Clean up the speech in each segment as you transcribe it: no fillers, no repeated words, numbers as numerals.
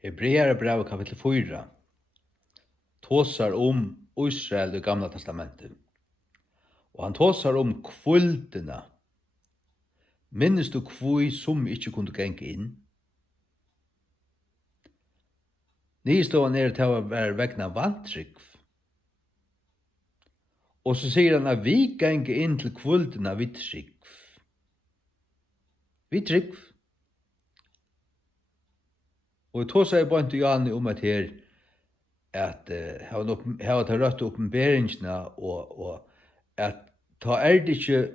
Hebreerbrevet kapitel 4 tåsar Israel i Gamla testamentet. Og han tåsar kvöldina. Minnes du kvøy som ikke kunne genge inn? Nystående til å være vegna vantrykv. Og så sier han at vi genge inn til kvöldina vi trykv. Vi trykv. Og jeg tåsar bare til Janne at her at her tar rødt oppenberingsna og at ta det ikke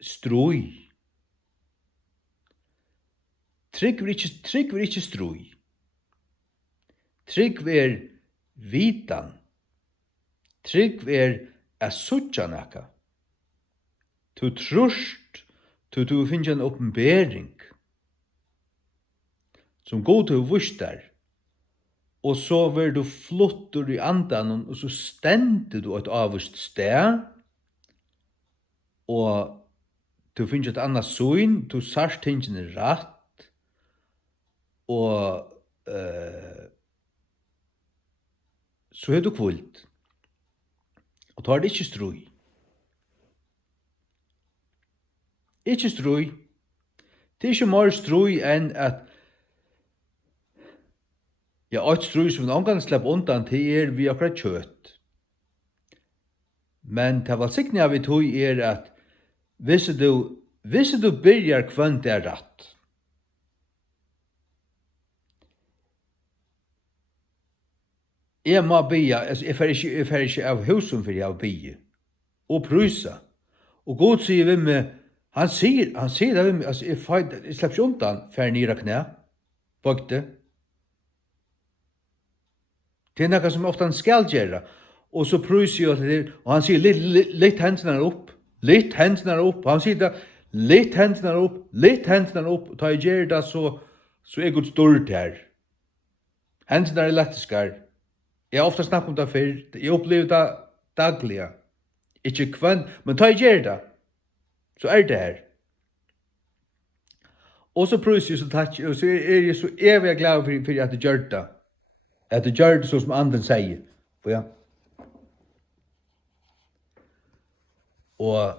strøy. Trygg er ikke strøy. Trygg vitan. Trygg suttja nakka. Tu trust, tu finner en oppenbering som god til vurs der. Og så vil du flottur i andan, og så stender du et avvist sted, og du finner et annet syn, du sars tingene rett, og så er du kvult. Og da er det ikke strøy. Ikke strøy. Det er ikke mer strøy enn at et strøy som noen gang slipper undan til vi akkurat kjøtt. Men det var sikkert jeg vil tog at hvis du byrjar kvann det rett, jeg må bya, jeg fer ikke av husen for jeg bya, og prysa. Og God sier vi meg, han sier det vi meg, jeg slipper ikke undan for nira knæ, bøkte. Det er noe som ofte han skal gjøre. Og så pryser jeg til det, og han sier litt hendene opp, litt hendene opp. Han sier det, litt hendene opp, litt hendene opp. Og da jeg gjør det, så er Gud stort her. Hendene lettiskere. Jeg har ofte snakket om det før. Jeg opplever det daglig. Ikke kvann, men da jeg gjør det, så er det her. Og så pryser jeg så takk, og så er jeg så evig glad for at jeg gjør det. At du gjør det så som anden sier. Ja. Og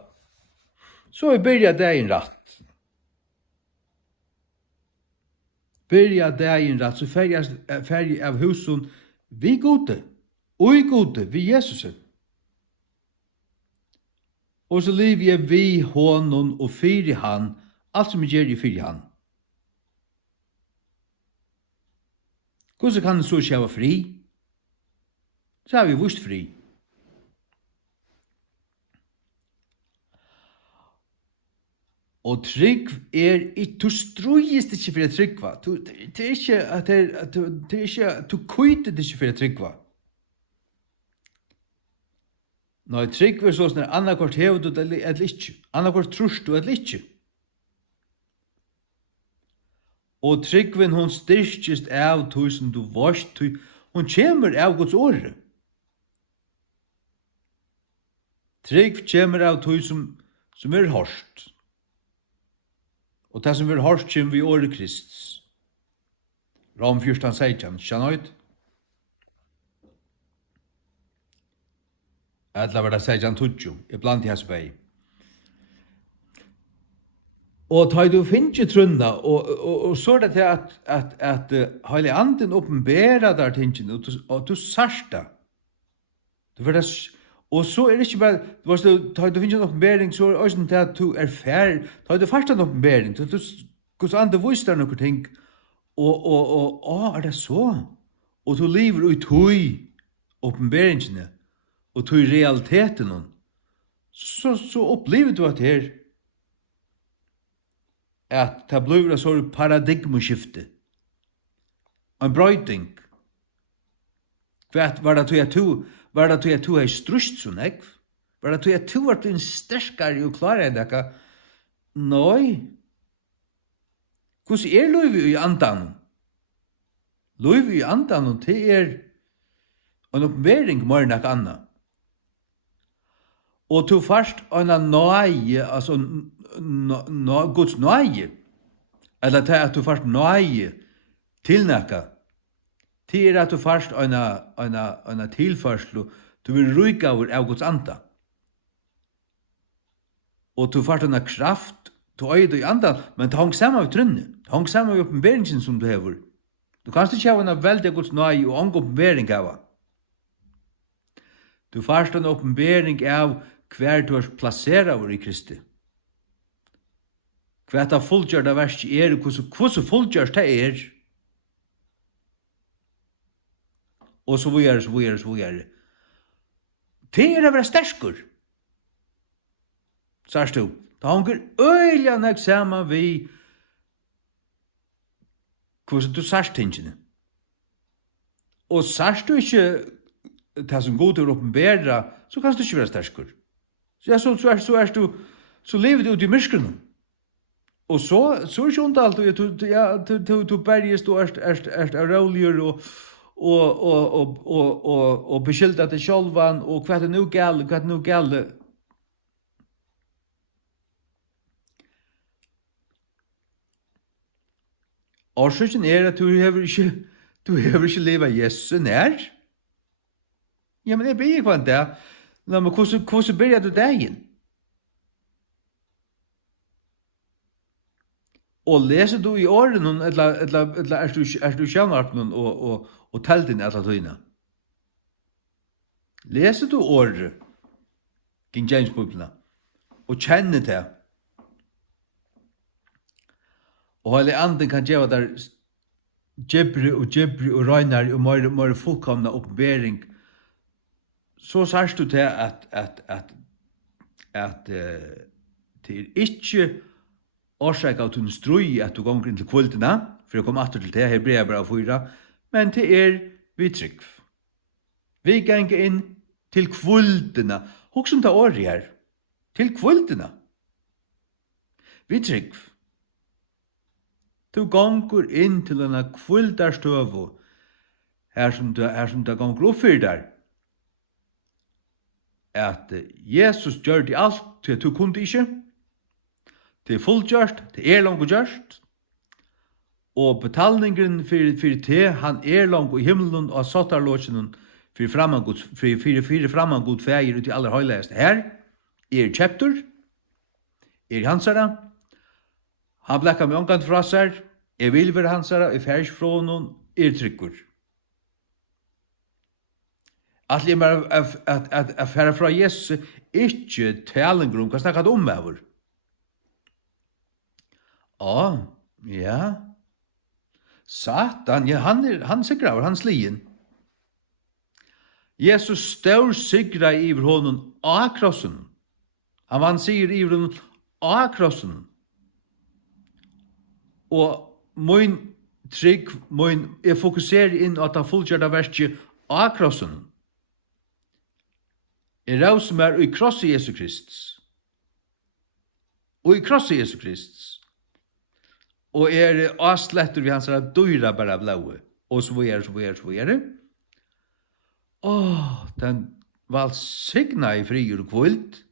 så byrja dagen rett. Byrja dagen rett, så ferdig av husen vi gode. Og gode, vi Jesus. Og så lever jeg vi honom og fyri han, alt som jeg gjør i fyri han. Hvordan kan en så ikke være fri? Så har vi vust fri. Og trygg du strøyest ikke for å tryggva. Det er ikke, du køyter ikke for å tryggva. Når trygg er sånn, annakvart hever du det eller ikke. Annakvart trus du eller ikke. Og tryggven hon styrkist av tusen du varst, hon kjemur av Guds åre. Tryggv kjemur av tusen som hårst. Og det som hårst kjemur vi åre Kristus. Rom 14:16, kjennøyt? Etla var det 16:20, iblant i hans vei. Og da du finner trunna, og så er det til at Heilig Anden åpenberer der tingene, og du sørste. Og så er det ikke bare, da du finner en åpenbering, så er det også til at du er færd. Da du først en åpenbering, så hvordan andre viser noen ting, og er det så? Og du lever ut i åpenberingene, og tog realiteten, så opplever du at her, at det blir et sånt paradigmeskifte. En brøyting. Var det til at du er strust så nekv? Var det til at du var en sterskere og klarere enn dere? Nei. Hvordan er løyve i andan? Løyve i andan, det er en oppmering mer enn noe annet. Og til først en nøye, altså Guds nøye, eller til at du først nøye tilnaka. Det at du først en tilførsel, du vil ryka av Guds anda. Og du først en kraft, du øyde i andan, men det hong sammen med trunne. Det hong sammen med oppenberingen som du hever. Du kan ikke ha en veldig Guds nøy og ong oppenbering av. Du først en oppenbering av hver du er plasseret i Kristi. Hva det fullgjør det verste er, hvordan fullgjørs det er. Og så videre. Det er å være stersker. Sars du, det hanger øyelig nok sammen vi hvordan du sars tingene. Og sars du ikke det som god til å åpenbære, så kan du ikke være stersker. Så lever du ut i myskene. Og så er det ikke ondt alt, du berges, du er roligere og beskylder til sjølvan, og hva er det nå gale, Årsaken er at du hever ikke livet Jesus nær. Ja, men jeg blir ikke vant det. Men hvordan begynner du dagen? Og leser du i årene, eller er du kjennarpen og telten etter tøyne? Leser du året, King James Bibelen, og kjenner det? Og hele anden kan gjøre der Jebri og Ragnar og mer fullkomna oppenbering, så sier du til at det er ikke årsak av tunn strøy at du gonger inn til kvöldena, for å komme atter til det, her blir jeg bare 4, men det er vi trygg. Vi ganger inn til kvöldena. Hva som tar året her? Til kvöldena. Vi trygg. Du gonger inn til denne kvöldarstøvo, her som det gonger oppfyr der, at Jesus gjør det alt til at du kunne ikke, det er fullgjørst, det er langt gjørst, og betalningen for det, han er langt i himmelen og sottarlåsjen for framan god feir ut i aller høyligste. Her er chapter, er hansara, han blekkar med omkant fra seg, jeg vil være hansara, jeg færs fra noen, er tryggur. At jeg mer at færa fra Jesus, ikke talengur hva snakket om over. Ja. Satan, ja, han sikra over, han slien. Jesus stør sikra iver honom av krossen. Han sier iver honom av krossen. Og min trygg, jeg fokuserer inn at han fullgjør det verste av krossen. Jeg raus meg i krosset Jesu Kristus. Og i krosset Jesu Kristus. Og avsletter vi hans døyra bare blaue. Og så videre. Den valsigna i fri og kvult.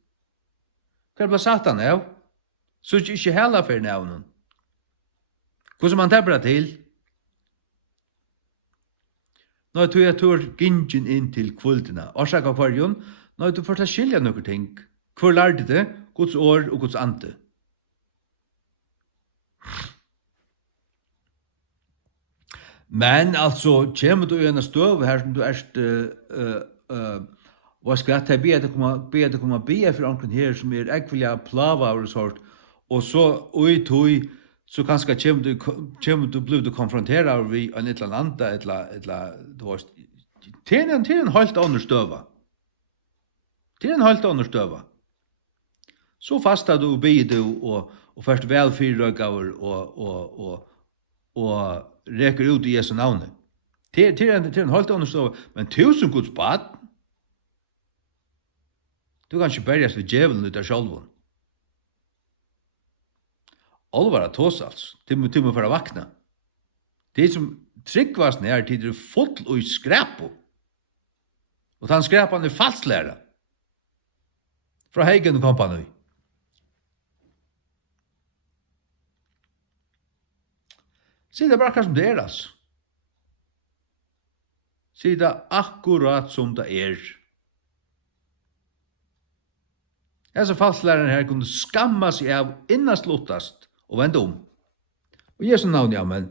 Hva er Satan av? Så ikke hela for navnen. Hvordan man tepper til? Nå tog jeg tur gingen inn til kvultene. Årsak av kvarjon, nå du får ta skilja noen ting. Hvor lærte det? Guds år og Guds ante. Men altså, kommer du i en støv her som du hva skal jeg be at det kommer be for anken her som ekvilja plava og sort, og så tog så kanskje kommer du bli konfronteret vi en et eller annet, til en helt annen støva. Til en helt annen støva. Så fasta du be du, og først velfyrrøkgaver, og reker ut i Jesu navnet. Til en helt annen støva. Men tusen Guds bad, du kan ikke berges ved djevelen ut av sjálvun. Alvar at tås altså, til må for å vakna. Det som tryggvasen er, til det er full og skræpo. Og den skræpan er falsklæra. Fra Heigen og kompani. Så det er bare hva som det er, altså. sier det akkurat som det er. Hesa falslæreren her kunne skamma seg av innast luttast og vende om. Og Jesu navn, ja, men